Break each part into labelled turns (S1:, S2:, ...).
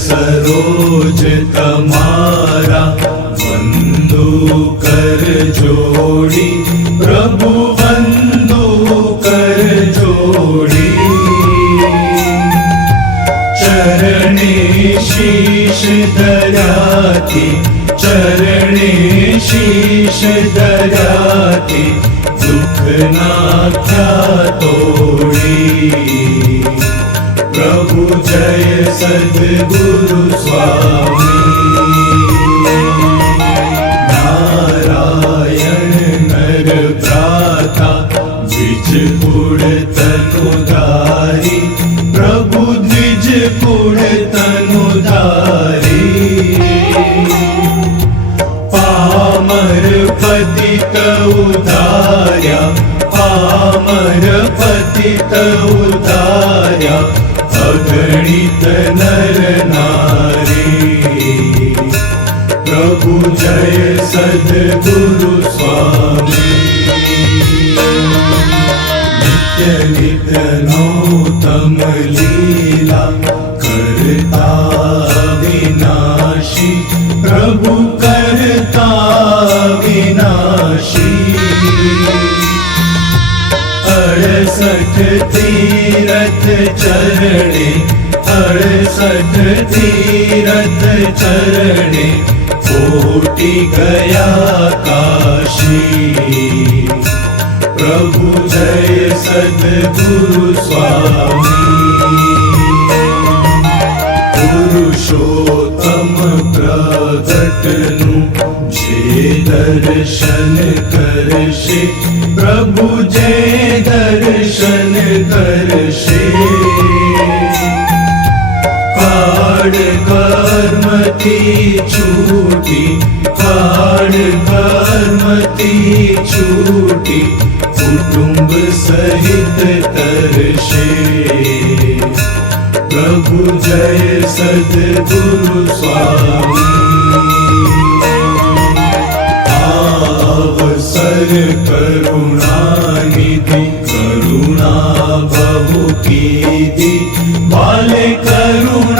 S1: सरोज तमारा बंधु कर जोड़ी प्रभु कर जोड़ी। चरणे शीश दयाति चरणे नाख्या तोड़ी। प्रभु जय सद्गुरु स्वामी। नारायण नर भ्राता द्विज पुर तनुधारी प्रभु द्विज पुर तनुधारी पामर पतित उदार्या पामर पतित उदार्या अगणित नर नारी प्रभु जय सद्गुरु स्वामी। नित्य नित्य नौतम लीला करता विनाशी प्रभु करता विनाशी अड़सठ तीरथ चरणे अड़सठ तीरथ चरणे कोटि गया काशी प्रभु जय सद्गुरु स्वामी पुरुषोत्तम प्रगटनु जे दर्शन करशे। प्रभु जे दर्शन करशे काड कर्मती छूटी कर्मती छूटी, कुटुंब सहित तरशे प्रभु जय सद्गुरु स्वामी। करुणा बहु कीधि बाले करुणा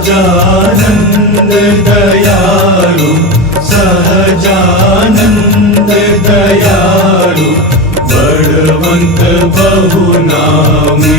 S1: सहजानन्द दयालु सहजानन्द दयालु बळवन्त बहुनामी।